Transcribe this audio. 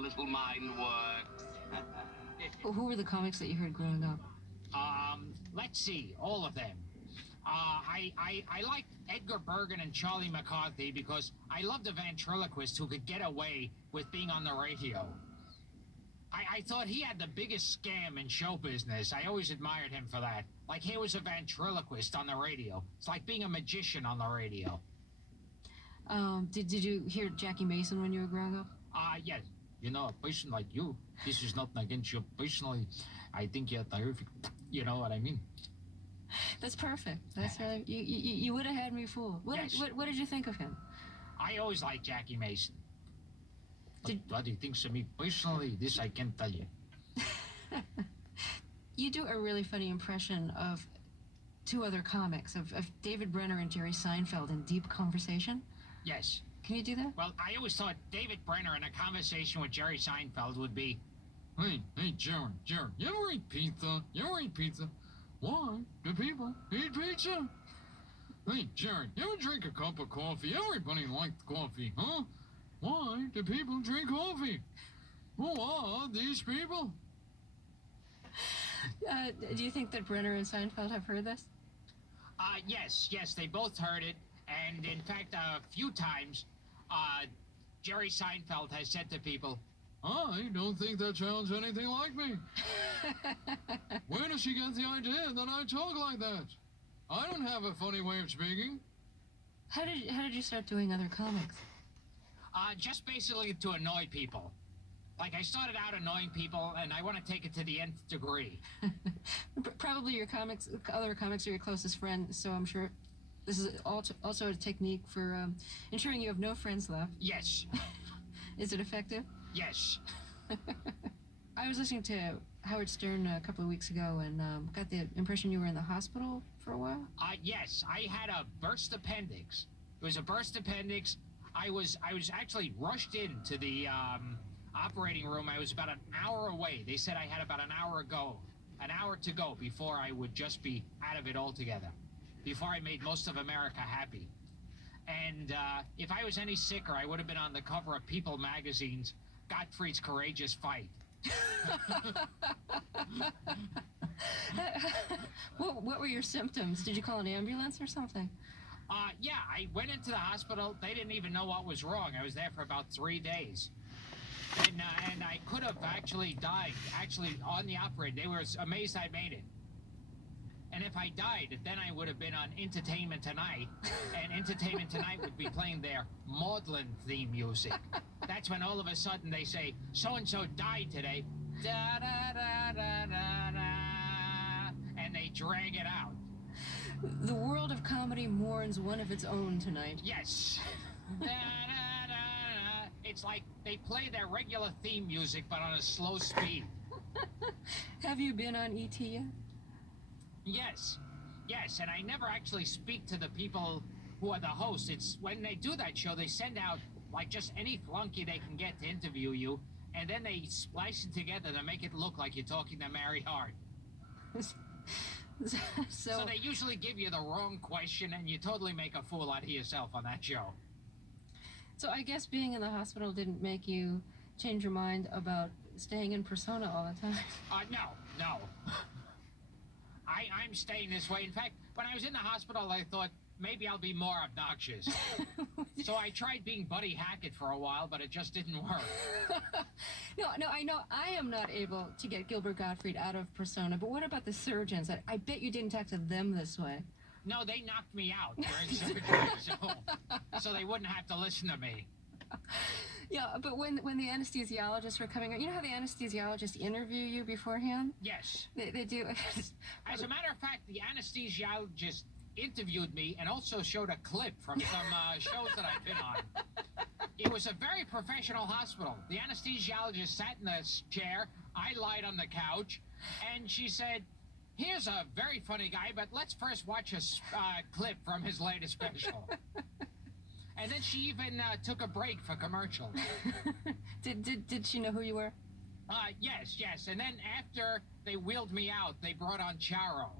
little mind works. Who were the comics that you heard growing up? Let's see, all of them. I liked Edgar Bergen and Charlie McCarthy because I loved a ventriloquist who could get away with being on the radio. I thought he had the biggest scam in show business. I always admired him for that. Like, he was a ventriloquist on the radio. It's like being a magician on the radio. Did you hear Jackie Mason when you were growing up? Yes. You know, a person like you, this is nothing against you personally. I think you're terrific. You know what I mean? That's perfect. That's really, you would have had me fooled. What did you think of him? I always liked Jackie Mason. What he thinks of me personally, this I can't tell you. You do a really funny impression of two other comics, of David Brenner and Jerry Seinfeld in Deep Conversation. Yes. Can you do that? Well, I always thought David Brenner in a conversation with Jerry Seinfeld would be, Hey, Jerry, you ever eat pizza? Why do people eat pizza? Hey, Jerry, you ever drink a cup of coffee? Everybody likes coffee, huh? Why do people drink coffee? Who are these people? Do you think that Brenner and Seinfeld have heard this? Yes, they both heard it. And in fact, a few times, Jerry Seinfeld has said to people, I don't think that sounds anything like me. Where does she get the idea that I talk like that? I don't have a funny way of speaking. How did you start doing other comics? Just basically to annoy people. Like, I started out annoying people, and I want to take it to the nth degree. Probably your other comics are your closest friend, so I'm sure this is also a technique for ensuring you have no friends left. Yes. Is it effective? Yes. I was listening to Howard Stern a couple of weeks ago and got the impression you were in the hospital for a while. Yes, I had a burst appendix. It was a burst appendix. I was actually rushed into the operating room. I was about an hour away. They said I had about an hour to go before I would just be out of it altogether, before I made most of America happy. And if I was any sicker, I would have been on the cover of People magazine's Gottfried's Courageous Fight. What were your symptoms? Did you call an ambulance or something? Yeah, I went into the hospital. They didn't even know what was wrong. I was there for about 3 days. And I could have actually died, on the operating. They were amazed I made it. And if I died, then I would have been on Entertainment Tonight, and Entertainment Tonight would be playing their maudlin theme music. That's when all of a sudden they say, so-and-so died today, da-da-da-da-da-da, and they drag it out. The world of comedy mourns one of its own tonight. Yes. Da-da-da-da. It's like they play their regular theme music, but on a slow speed. Have you been on ET yet? Yes, and I never actually speak to the people who are the hosts. It's when they do that show, they send out, like, just any flunky they can get to interview you, and then they splice it together to make it look like you're talking to Mary Hart. So they usually give you the wrong question, and you totally make a fool out of yourself on that show. So I guess being in the hospital didn't make you change your mind about staying in persona all the time? No. I'm staying this way. In fact, when I was in the hospital, I thought maybe I'll be more obnoxious. So I tried being Buddy Hackett for a while, but it just didn't work. No, I know I am not able to get Gilbert Gottfried out of persona, but what about the surgeons? I bet you didn't talk to them this way. No, they knocked me out during surgery, so they wouldn't have to listen to me. Yeah, but when the anesthesiologists were coming out, you know how the anesthesiologists interview you beforehand? Yes. They do. As a matter of fact, the anesthesiologist interviewed me and also showed a clip from some shows that I've been on. It was a very professional hospital. The anesthesiologist sat in the chair, I lied on the couch, and she said, here's a very funny guy, but let's first watch a clip from his latest special. And then she even took a break for commercial. Did she know who you were? Yes. And then after they wheeled me out, they brought on Charo.